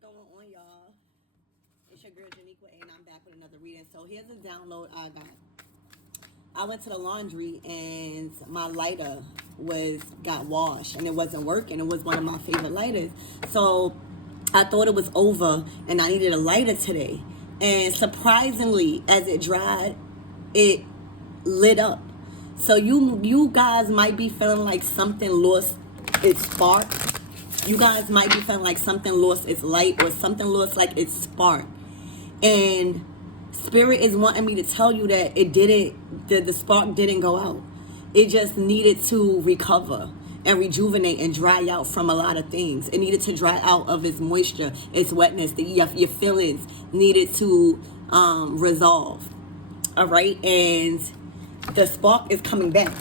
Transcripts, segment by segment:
What's going on, y'all? It's your girl Janiqua, and I'm back with another reading. So here's a download I got. I went to the laundry and my lighter got washed and it wasn't working. It was one of my favorite lighters. So I thought it was over and I needed a lighter today. And surprisingly, as it dried, it lit up. So you guys might be feeling like something lost its spark. You guys might be feeling like something lost its light or something lost like its spark. And Spirit is wanting me to tell you that the spark didn't go out. It just needed to recover and rejuvenate and dry out from a lot of things. It needed to dry out of its moisture, its wetness. Your feelings needed to resolve. All right, and the spark is coming back.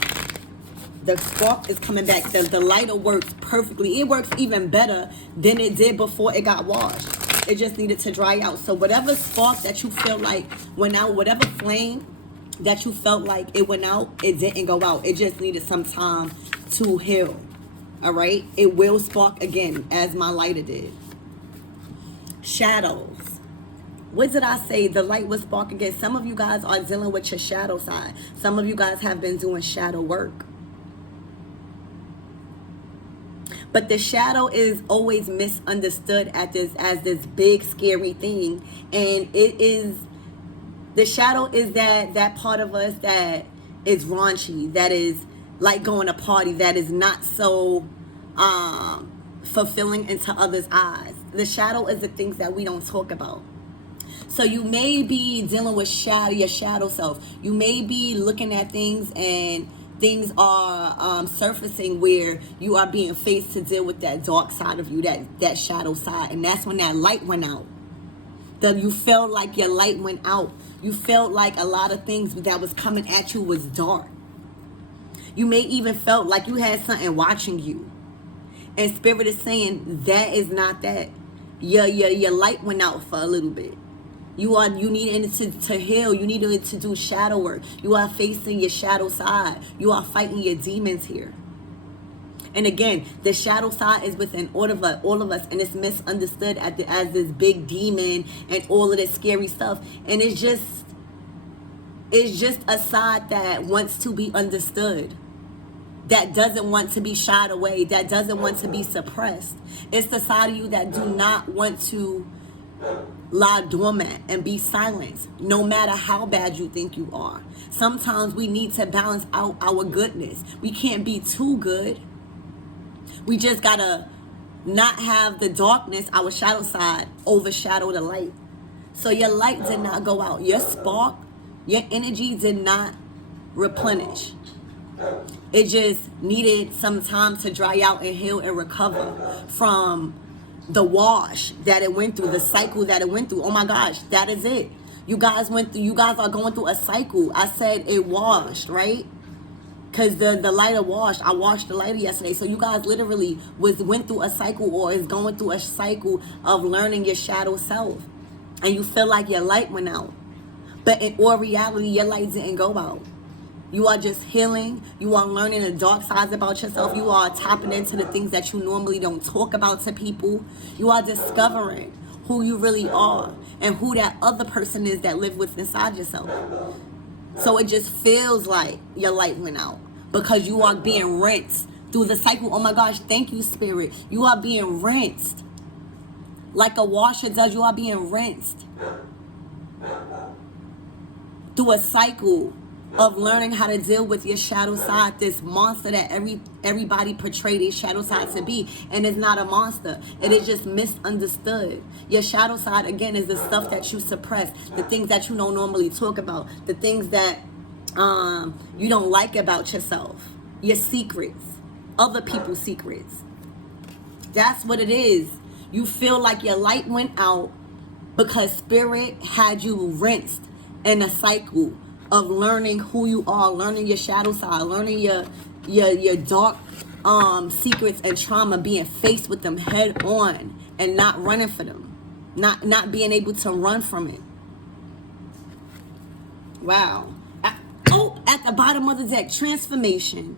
The spark is coming back. The lighter works perfectly. It works even better than it did before it got washed. It just needed to dry out. So whatever spark that you feel like went out, whatever flame that you felt like it went out, it didn't go out. It just needed some time to heal. All right? It will spark again, as my lighter did. Shadows. What did I say? The light will spark again. Some of you guys are dealing with your shadow side. Some of you guys have been doing shadow work. But the shadow is always misunderstood as this big scary thing. And the shadow is that part of us that is raunchy, that is like going to party, that is not so fulfilling into others' eyes. The shadow is the things that we don't talk about. So you may be dealing with your shadow self. You may be looking at things and things are surfacing where you are being faced to deal with that dark side of you, that shadow side. And that's when that light went out. You felt like your light went out. You felt like a lot of things that was coming at you was dark. You may even felt like you had something watching you. And Spirit is saying that is not that. Your light went out for a little bit. You needed to heal. You needed to do shadow work. You are facing your shadow side. You are fighting your demons here. And again, the shadow side is within all of us, and it's misunderstood as this big demon and all of this scary stuff. And it's just a side that wants to be understood, that doesn't want to be shied away, that doesn't want to be suppressed. It's the side of you that do not want to lie dormant and be silenced, no matter how bad you think you are. Sometimes we need to balance out our goodness. We can't be too good. We just gotta not have the darkness, our shadow side, overshadow the light. So your light did not go out. Your spark, your energy did not replenish. It just needed some time to dry out and heal and recover from the wash that it went through, the cycle that it went through. Oh my gosh, that is it. You guys are going through a cycle. I said it washed, right? Because the lighter washed. I washed the lighter yesterday. So you guys literally went through a cycle or is going through a cycle of learning your shadow self. And you feel like your light went out. But in all reality, your light didn't go out. You are just healing. You are learning the dark sides about yourself. You are tapping into the things that you normally don't talk about to people. You are discovering who you really are and who that other person is that lives within inside yourself. So it just feels like your light went out because you are being rinsed through the cycle. Oh my gosh, thank you, Spirit. You are being rinsed like a washer does. You are being rinsed through a cycle of learning how to deal with your shadow side, this monster that everybody portrayed their shadow side to be. And it's not a monster. It is just misunderstood. Your shadow side, again, is the stuff that you suppress, the things that you don't normally talk about, the things that you don't like about yourself, your secrets, other people's secrets. That's what it is. You feel like your light went out because Spirit had you rinsed in a cycle of learning who you are, learning your shadow side, learning your dark secrets and trauma, being faced with them head on and not running for them, not being able to run from it. Wow. At the bottom of the deck, transformation.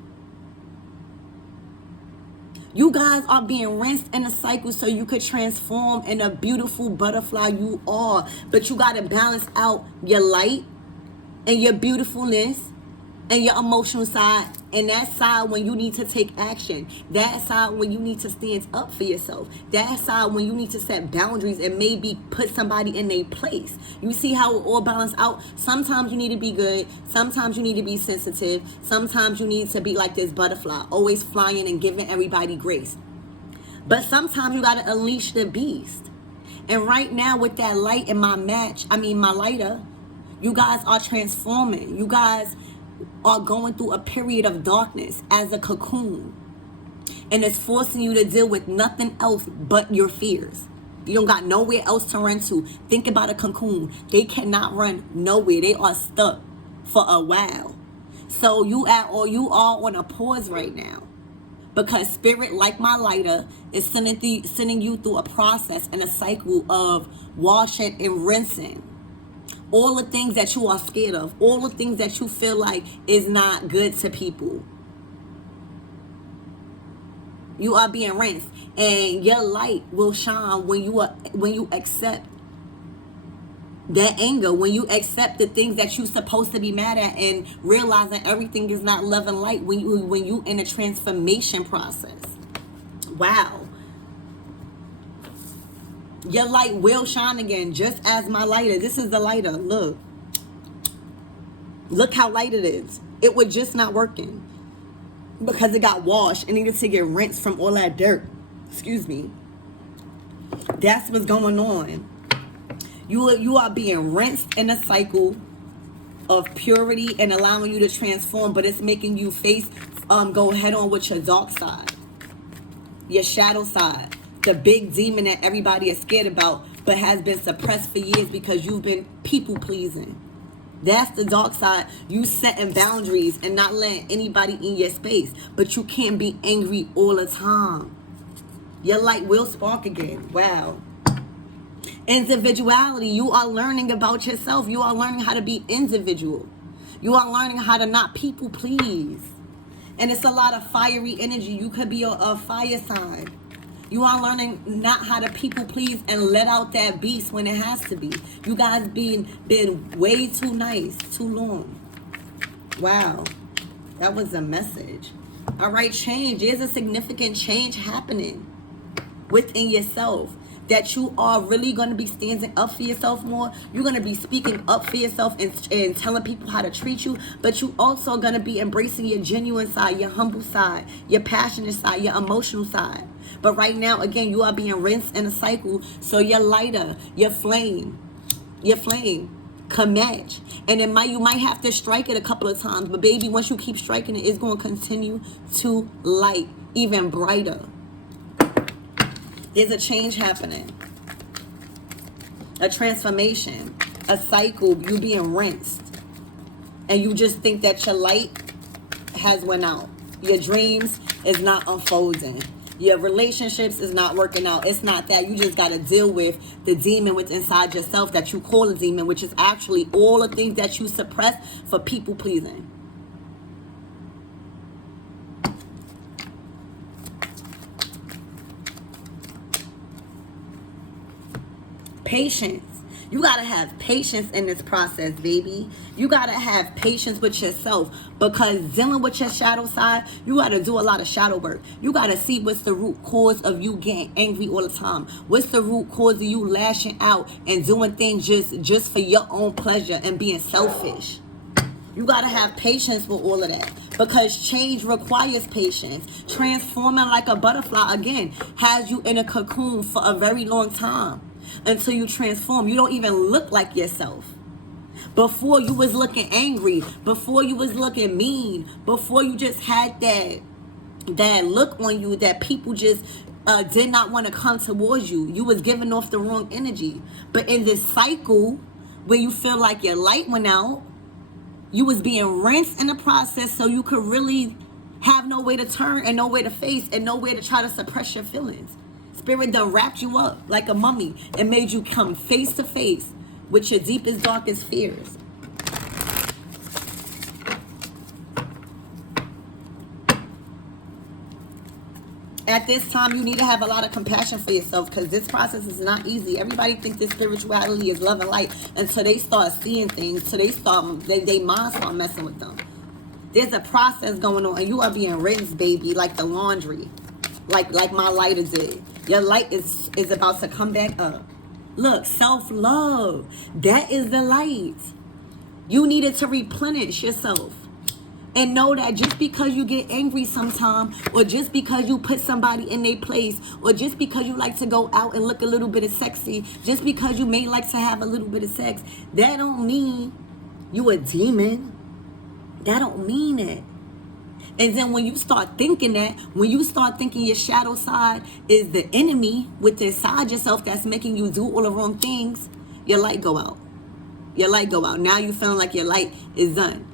You guys are being rinsed in a cycle so you could transform in a beautiful butterfly you are. But you got to balance out your light and your beautifulness and your emotional side, and that side when you need to take action, that side when you need to stand up for yourself, that side when you need to set boundaries and maybe put somebody in their place. You see how it all balances out? Sometimes you need to be good, sometimes you need to be sensitive, sometimes you need to be like this butterfly, always flying and giving everybody grace. But sometimes you got to unleash the beast. And right now with that light in my my lighter, you guys are transforming. You guys are going through a period of darkness as a cocoon. And it's forcing you to deal with nothing else but your fears. You don't got nowhere else to run to. Think about a cocoon. They cannot run nowhere. They are stuck for a while. So you are on a pause right now. Because spirit, like my lighter, is sending you through a process and a cycle of washing and rinsing. All the things that you are scared of, all the things that you feel like is not good to people. You are being rinsed, and your light will shine when you accept that anger, when you accept the things that you're supposed to be mad at, and realizing everything is not love and light when you in a transformation process. Wow. Your light will shine again, just as my lighter. This is the lighter. Look how light it is. It was just not working because it got washed. It needed to get rinsed from all that dirt. Excuse me. That's what's going on. You are being rinsed in a cycle of purity and allowing you to transform, but it's making you go head on with your dark side, your shadow side. The big demon that everybody is scared about but has been suppressed for years because you've been people pleasing. That's the dark side. You setting boundaries and not letting anybody in your space. But you can't be angry all the time. Your light will spark again. Wow. Individuality. You are learning about yourself. You are learning how to be individual. You are learning how to not people please. And it's a lot of fiery energy. You could be a fire sign. You are learning not how to people please and let out that beast when it has to be. You guys been way too nice, too long. Wow. That was a message. All right, change. There's a significant change happening within yourself. That you are really going to be standing up for yourself more. You're going to be speaking up for yourself and telling people how to treat you. But you also going to be embracing your genuine side, your humble side, your passionate side, your emotional side. But right now, again, you are being rinsed in a cycle. So your lighter, your flame can match. And you might have to strike it a couple of times. But baby, once you keep striking it, it's going to continue to light even brighter. There's a change happening. A transformation. A cycle. You being rinsed. And you just think that your light has went out. Your dreams is not unfolding. Your relationships is not working out. It's not that. You just got to deal with the demon what's inside yourself that you call a demon, which is actually all the things that you suppress for people pleasing. Patience. You got to have patience in this process, baby. You got to have patience with yourself because dealing with your shadow side, you got to do a lot of shadow work. You got to see what's the root cause of you getting angry all the time. What's the root cause of you lashing out and doing things just for your own pleasure and being selfish. You got to have patience with all of that because change requires patience. Transforming like a butterfly, again, has you in a cocoon for a very long time. Until you transform. You don't even look like yourself. Before you was looking angry. Before you was looking mean. Before you just had that look on you that people just did not want to come towards you. You was giving off the wrong energy. But in this cycle where you feel like your light went out, you was being rinsed in the process so you could really have no way to turn and no way to face and no way to try to suppress your feelings. Spirit done wrapped you up like a mummy and made you come face to face with your deepest, darkest fears. At this time, you need to have a lot of compassion for yourself, because this process is not easy. Everybody thinks this spirituality is love and light until they start seeing things, until they mind start messing with them. There's a process going on, and you are being rinsed, baby, like the laundry, like my lighter did. Your light is about to come back up. Look, self-love, that is the light. You needed to replenish yourself. And know that just because you get angry sometimes, or just because you put somebody in their place, or just because you like to go out and look a little bit of sexy, just because you may like to have a little bit of sex, that don't mean you a demon. That don't mean it. And then when you start thinking that, when you start thinking your shadow side is the enemy with inside yourself that's making you do all the wrong things, your light go out. Your light go out. Now you feeling like your light is done.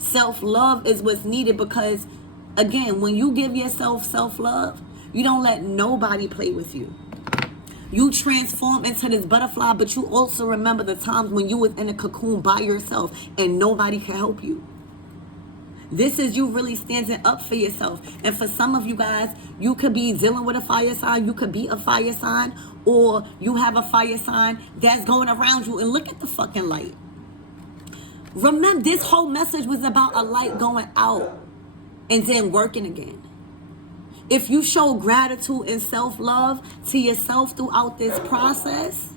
Self-love is what's needed, because, again, when you give yourself self-love, you don't let nobody play with you. You transform into this butterfly, but you also remember the times when you was in a cocoon by yourself and nobody could help you. This is you really standing up for yourself. And for some of you guys, you could be dealing with a fire sign. You could be a fire sign, or you have a fire sign that's going around you. And look at the fucking light. Remember, this whole message was about a light going out and then working again. If you show gratitude and self-love to yourself throughout this process,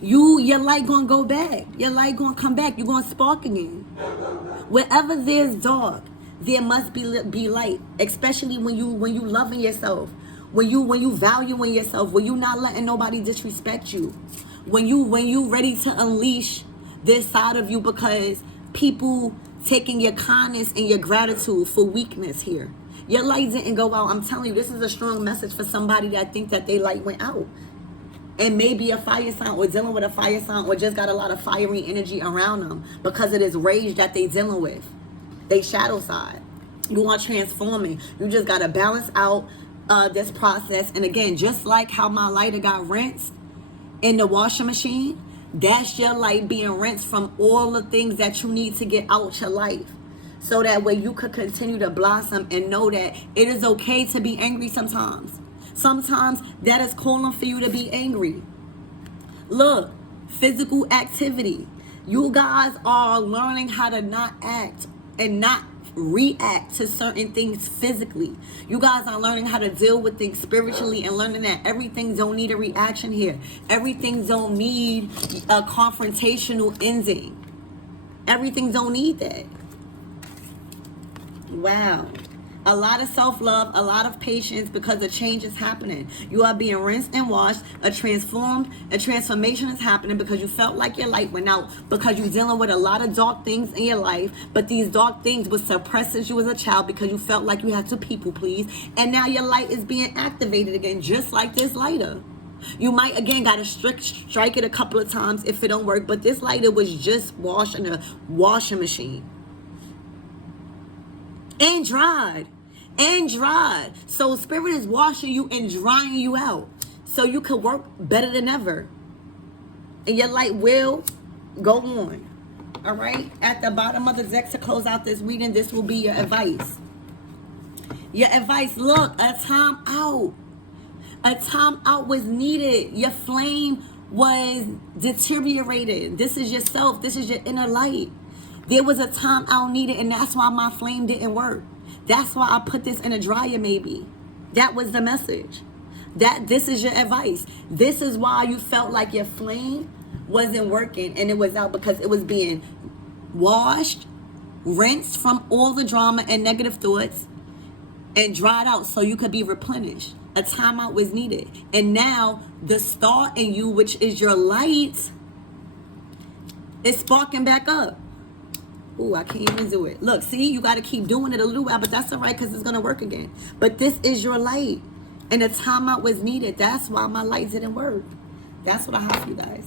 your light gonna go back. Your light gonna come back. You're gonna spark again. Wherever there's dark, there must be light. Especially when you loving yourself, when you valuing yourself, when you not letting nobody disrespect you. When you ready to unleash this side of you, because people taking your kindness and your gratitude for weakness here. Your light didn't go out. I'm telling you, this is a strong message for somebody that think that their light went out. And maybe a fire sign, or dealing with a fire sign, or just got a lot of fiery energy around them because of this rage that they dealing with. They shadow side. You are transforming. You just got to balance out this process. And again, just like how my lighter got rinsed in the washing machine, that's your light being rinsed from all the things that you need to get out your life, so that way you could continue to blossom and know that it is okay to be angry sometimes. Sometimes that is calling for you to be angry. Look, physical activity. You guys are learning how to not act and not react to certain things physically. You guys are learning how to deal with things spiritually, and learning that everything don't need a reaction here. Everything don't need a confrontational ending. Everything don't need that. Wow. A lot of self-love, a lot of patience, because the change is happening. You are being rinsed and washed. A transformation is happening because you felt like your light went out, because you're dealing with a lot of dark things in your life. But these dark things were suppressed since you was a child, because you felt like you had to people please. And now your light is being activated again, just like this lighter. You might, again, got to strike it a couple of times if it don't work. But this lighter was just washed in a washing machine. And dried. So spirit is washing you and drying you out, so you can work better than ever, and your light will go on. All right, at the bottom of the deck, to close out this reading, this will be your advice. Look, a time out was needed. Your flame was deteriorated. This is yourself. This is your inner light. There was a time out needed, and that's why my flame didn't work. That's why I put this in a dryer, maybe. That was the message. This is your advice. This is why you felt like your flame wasn't working and it was out, because it was being washed, rinsed from all the drama and negative thoughts, and dried out so you could be replenished. A timeout was needed. And now the star in you, which is your light, is sparking back up. Ooh, I can't even do it. Look, see, you got to keep doing it a little while, but that's all right, because it's going to work again. But this is your light, and a timeout was needed. That's why my light didn't work. That's what I have for you guys.